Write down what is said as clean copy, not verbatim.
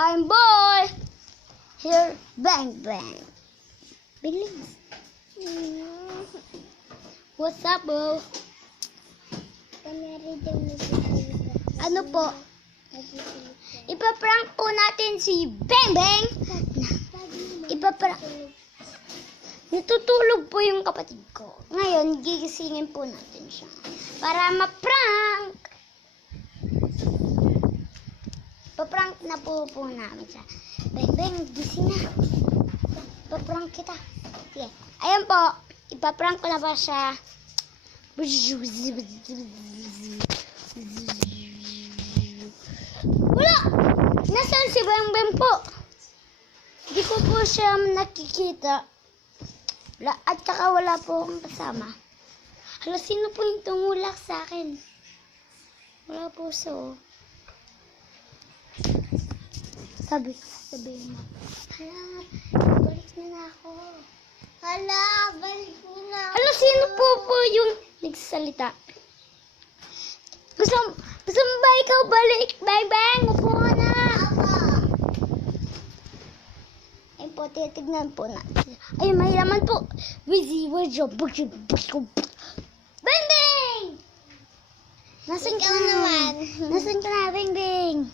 I'm boy. Here, bang, bang. Bilis. What's up, bro? Ano po? Ipaprank po natin si Bang Bang. Ipaprank. Natutulog po yung kapatid ko. Ngayon, gigisingin po natin siya. Para ma-prank. Paprank na po namin siya. Bang Bang, gising na. Ipaprank kita. Sige. Ayan po. Ipaprank ko na ba siya? Wala! Nasaan si Bang Bang po? Hindi ko po siya nakikita. At saka wala po akong kasama. Hala, sino po yung tumulak sa akin? Wala po so. Sabi mo. Hala, balik na ako. Hala, balik mo na ako. Hala, sino po yung nagsasalita? Gusto mo ba ikaw balik? Bang Bang, upo ka na. Ayun po, titignan po natin. Ayun, may laman po. Bang Bang! Nasaan ka na? Nasaan ka na, Bang Bang?